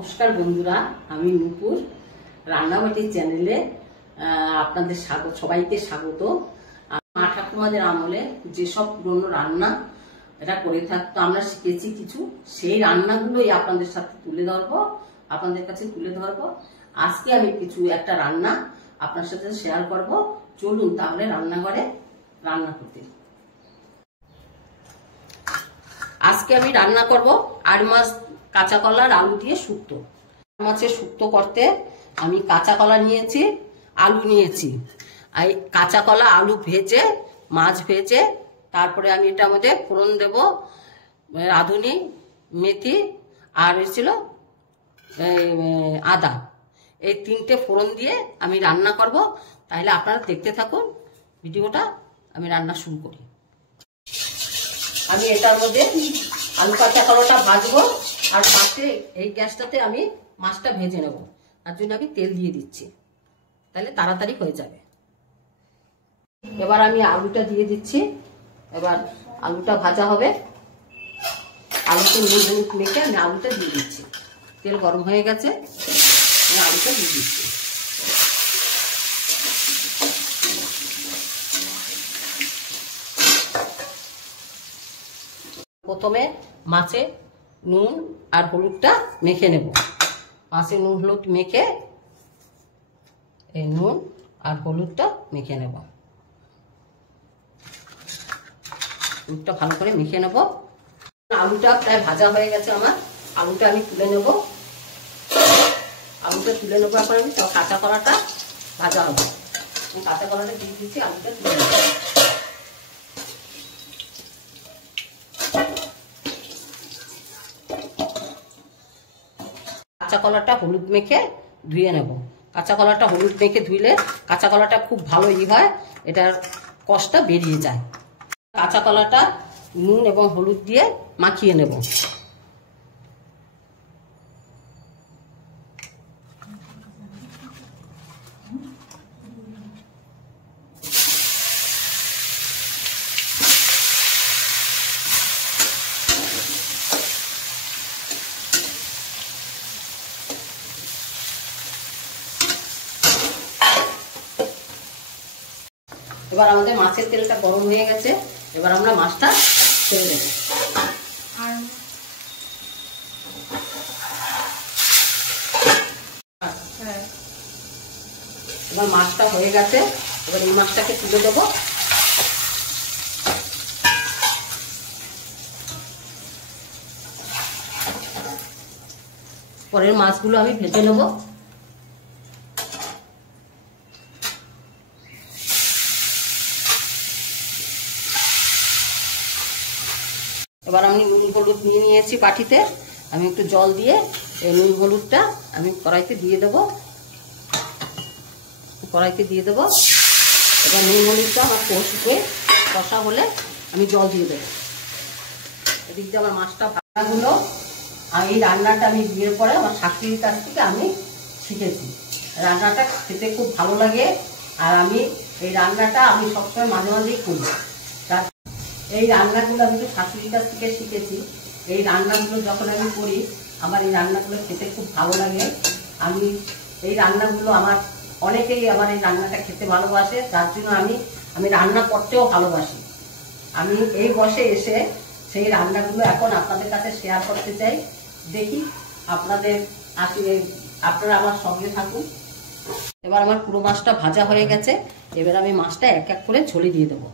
নমস্কার বন্ধুরা, আমি নুপুর রান্নাবাটি চ্যানেলে আপনাদের স্বাগত, সবাইকে স্বাগত। মা ঠাকুমাদের আমলে যেসব পুরনো রান্না এটা করে থাকতো, আমরা শিখেছি কিছু, সেই রান্নাগুলোই আপনাদের সাথে তুলে ধরবো, আপনাদের কাছে তুলে ধরবো। আজকে আমি একটা রান্না আপনার সাথে শেয়ার করব। চলুন তাহলে রান্নাঘরে রান্না করতে। আজকে আমি রান্না করব আর মাছ কাঁচা কলা আর আলু দিয়ে শুক্তো। মাছের শুক্তো করতে আমি কাঁচা কলা নিয়েছি, আলু নিয়েছি। আর কাঁচা কলা আলু ভেজে, মাছ ভেজে, তারপরে আমি এটার মধ্যে ফোড়ন দেব রাঁধুনি, মেথি আর হয়েছিল আদা। এই তিনটে ফোড়ন দিয়ে আমি রান্না করব। তাহলে আপনারা দেখতে থাকুন ভিডিওটা। আমি রান্না শুরু করি। আমি এটার মধ্যে আলু কাঁচা কলাটা ভাজবো, আর পাশে এই গ্যাসটাতে আমি মাছটা ভেজে নেব। তার জন্য আমি তেল দিয়ে দিচ্ছি, তাহলে তাড়াতাড়ি হয়ে যাবে। এবার আমি আলুটা দিয়ে দিচ্ছি। এবার আলুটা ভাজা হবে। আলুটা নুন হলুদ মেখে আমি আলুটা দিয়ে দিচ্ছি। তেল গরম হয়ে গেছে, আমি আলুটা দিয়ে দিচ্ছি। প্রথমে মাছে নুন আর হলুদটা মেখে নেব। মাছে নুন হলুদ মেখে, এই নুন আর হলুদটা মেখে নেব। হলুদটা ভালো করে মেখে নেব। আলুটা প্রায় ভাজা হয়ে গেছে আমার। আলুটা আমি তুলে নেব। আলুটা তুলে নেবো। এখন আমি কাঁচা কলাটা ভাজা হবে। কাঁচা কলাটা দিয়ে দিচ্ছি, আলুটা তুলে নেব। কাঁচা কলাটা হলুদ মেখে ধুয়ে নেব। কাঁচা কলাটা হলুদ মেখে ধুইলে কাঁচা কলাটা খুব ভালো হয়, এটার কষটা বেরিয়ে যায়। কাঁচা কলাটা নুন এবং হলুদ দিয়ে মাখিয়ে নেব। এবার আমাদের মাছের তেলটা গরম হয়ে গেছে। এবার আমরা মাছটা ছেড়ে দেব। এবার মাছটা হয়ে গেছে। এবার এই মাছটাকে তুলে দেব। পরের মাছগুলো আমি ভেজে নেব। এবার আমি নুন হলুদ নিয়ে নিয়েছি বাটিতে। আমি একটু জল দিয়ে এই নুন হলুদটা আমি কড়াইতে দিয়ে দেব। এবার নুন হলুদটা আমার কষা হলে আমি জল দিয়ে দেবো। এদিক দিয়ে আমার মাছটা ভাজা হলো। আর এই রান্নাটা আমি বিয়ের পরে আমার শাশুড়ির কাছ থেকে আমি শিখেছি। রান্নাটা খেতে খুব ভালো লাগে। আর আমি এই রান্নাটা আমি সবসময় মাঝে মাঝেই করি। এই রান্নাগুলো আমি তো শাশুড়ির কাছ থেকে শিখেছি। এই রান্নাগুলো যখন আমি করি, আমার এই রান্নাগুলো খেতে খুব ভালো লাগে। আমি এই রান্নাগুলো অনেকেই আমার এই রান্নাটা খেতে ভালোবাসে। তার জন্য আমি রান্না করতেও ভালোবাসি। আমি এই বয়সে এসে সেই রান্নাগুলো এখন আপনাদের কাছে শেয়ার করতে চাই। দেখি আপনারা আমার সঙ্গে থাকুন। এবার আমার পুরো মাছটা ভাজা হয়ে গেছে। এবার আমি মাছটা এক এক করে ঝোলে দিয়ে দেবো।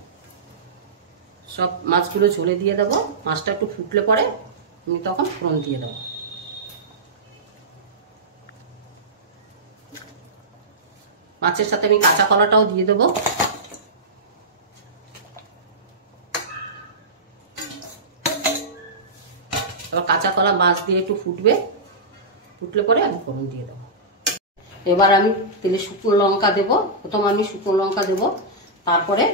সব মাছগুলো ঝোলে দিয়ে দেবো। মাছটা একটু ফুটলে পরে আমি তখন ফোড়ন দিয়ে দেবো। মাছের সাথে আমি কাঁচা কলাটাও দিয়ে দেবো। এবার কাঁচা কলা মাছ দিয়ে একটু ফুটলে পরে আমি ফোড়ন দিয়ে দেবো। এবার আমি তেলে শুকনো লঙ্কা দেবো। প্রথমে আমি শুকনো লঙ্কা দেবো, তারপরে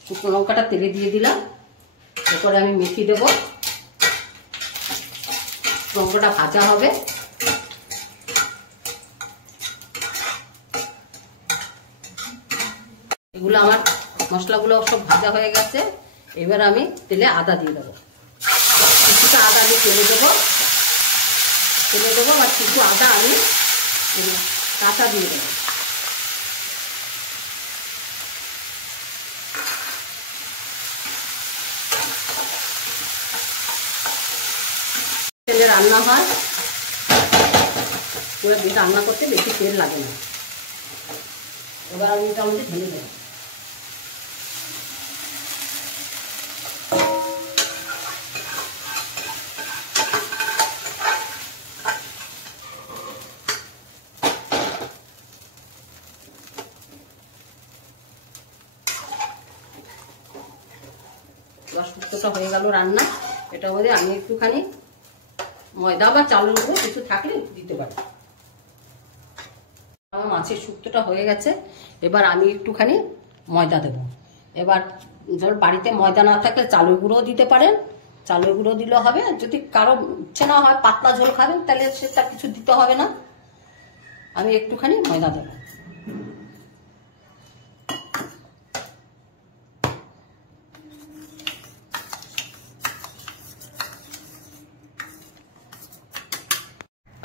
শুকনো লঙ্কাটা তেলে দিয়ে দিলাম। এরপরে আমি মেথি দেব। লঙ্কাটা ভাজা হবে। এগুলো আমার মশলাগুলো সব ভাজা হয়ে গেছে। এবার আমি তেলে আদা দিয়ে দেবো। কিছুটা আদা আমি তেলে দেবো। ফেলে দেবো। আর কিছু আদা আমি কাঁচা দিয়ে দেবো। তেলে রান্না হয়, পুরো রান্না করতে বেশি তেল লাগে না। এবার আমি এটা আমাদের ঢেলে দেবো। এবার শুক্তোটা হয়ে গেল রান্না। এটার মধ্যে আমি একটুখানি ময়দা বা চালের গুঁড়ো কিছু থাকলে দিতে পারি। আমার মাছের শুক্তোটা হয়ে গেছে। এবার আমি একটুখানি ময়দা দেবো। এবার ধর বাড়িতে ময়দা না থাকলে চালের গুঁড়োও দিতে পারেন, চালের গুঁড়ো দিলেও হবে। যদি কারো ইচ্ছে না হয় পাতলা ঝোল খাবেন তাহলে সেটা কিছু দিতে হবে না। আমি একটুখানি ময়দা দেবো।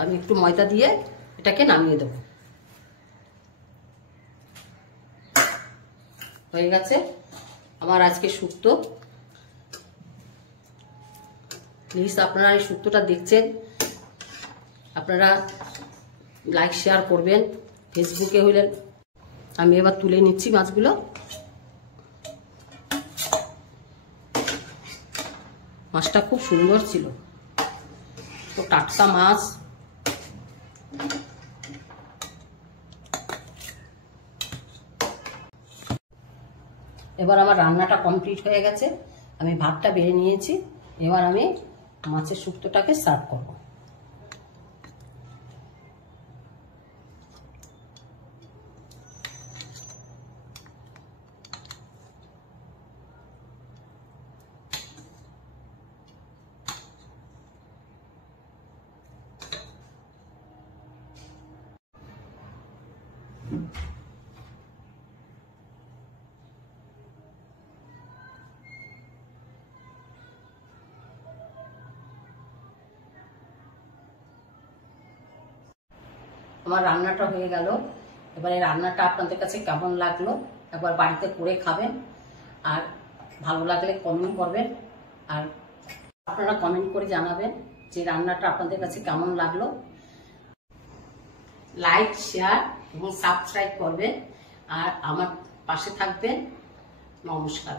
আমি একটু ময়দা দিয়ে এটাকে নামিয়ে দেবো। হয়ে গেছে আমার আজকে শুক্তো। প্লিজ আপনারা এই শুক্তোটা দেখছেন, আপনারা লাইক শেয়ার করবেন ফেসবুকে হইলেন। আমি এবার তুলে নিচ্ছি মাছগুলো। মাছটা খুব সুন্দর ছিল, তো টাটকা মাছ। এবার আমার রান্নাটা কমপ্লিট হয়ে গেছে। আমি ভাতটা বেড়ে নিয়েছি। এবার আমি মাছের শুক্তোটাকে সার্ভ করব। আমার রান্নাটা হয়ে গেল। এবারে রান্নাটা আপনাদের কাছে কেমন লাগলো একবার বাড়িতে করে খাবেন, আর ভালো লাগলে কমেন্ট করবেন। আর আপনারা কমেন্ট করে জানাবেন যে রান্নাটা আপনাদের কাছে কেমন লাগলো। লাইক শেয়ার এবং সাবস্ক্রাইব করবেন, আর আমার পাশে থাকবেন। নমস্কার।